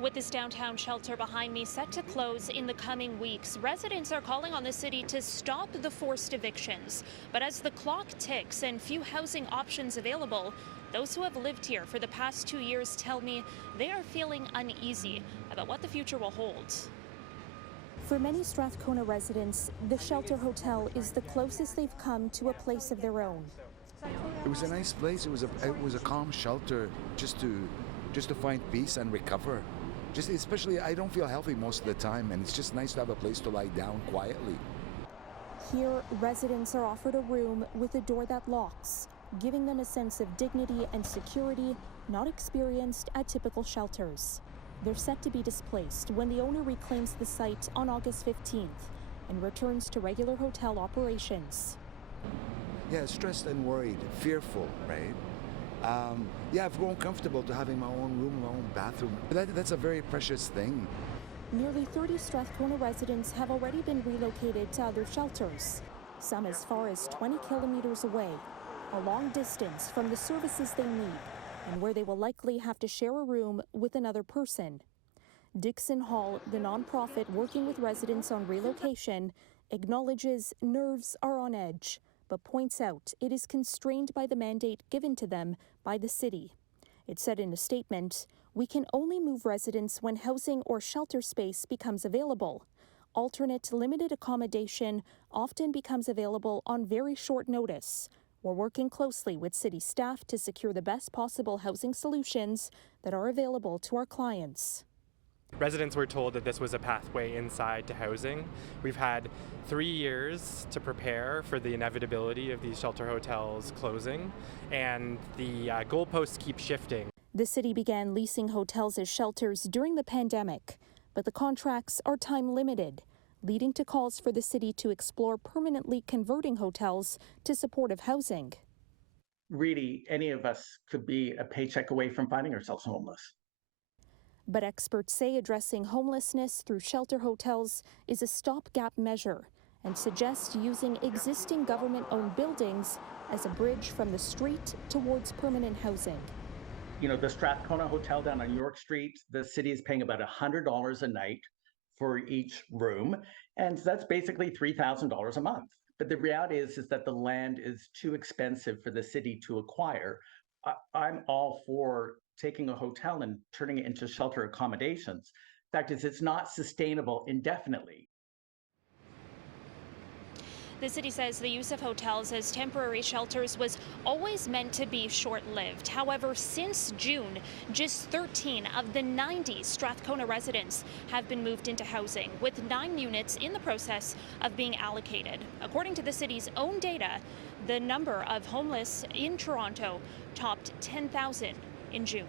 With this downtown shelter behind me set to close in the coming weeks, residents are calling on the city to stop the forced evictions. But as the clock ticks and few housing options available, those who have lived here for the past 2 years tell me they are feeling uneasy about what the future will hold. For many Strathcona residents, the shelter hotel is the closest they've come to a place of their own. It was a nice place. It was a calm shelter just to find peace and recover. Just especially, I don't feel healthy most of the time, and it's just nice to have a place to lie down quietly. Here, residents are offered a room with a door that locks, giving them a sense of dignity and security not experienced at typical shelters. They're set to be displaced when the owner reclaims the site on August 15th and returns to regular hotel operations. Yeah, stressed and worried, fearful, right? Yeah, I've grown comfortable to having my own room, my own bathroom. That's a very precious thing. Nearly 30 Strathcona residents have already been relocated to other shelters, some as far as 20 kilometers away, a long distance from the services they need, and where they will likely have to share a room with another person. Dixon Hall, the nonprofit working with residents on relocation, acknowledges nerves are on edge, but points out it is constrained by the mandate given to them by the city. It said in a statement, "We can only move residents when housing or shelter space becomes available. Alternate limited accommodation often becomes available on very short notice. We're working closely with city staff to secure the best possible housing solutions that are available to our clients." Residents were told that this was a pathway inside to housing. We've had 3 years to prepare for the inevitability of these shelter hotels closing, and the goalposts keep shifting. The city began leasing hotels as shelters during the pandemic, but the contracts are time limited, leading to calls for the city to explore permanently converting hotels to supportive housing. Really, any of us could be a paycheck away from finding ourselves homeless. But experts say addressing homelessness through shelter hotels is a stopgap measure and suggest using existing government-owned buildings as a bridge from the street towards permanent housing. You know, the Strathcona Hotel down on York Street, the city is paying about $100 a night for each room, and that's basically $3,000 a month. But the reality is that the land is too expensive for the city to acquire. I'm all for taking a hotel and turning it into shelter accommodations. Fact is, it's not sustainable indefinitely. The city says the use of hotels as temporary shelters was always meant to be short-lived. However, since June, just 13 of the 90 Strathcona residents have been moved into housing, with 9 units in the process of being allocated. According to the city's own data, the number of homeless in Toronto topped 10,000 in June.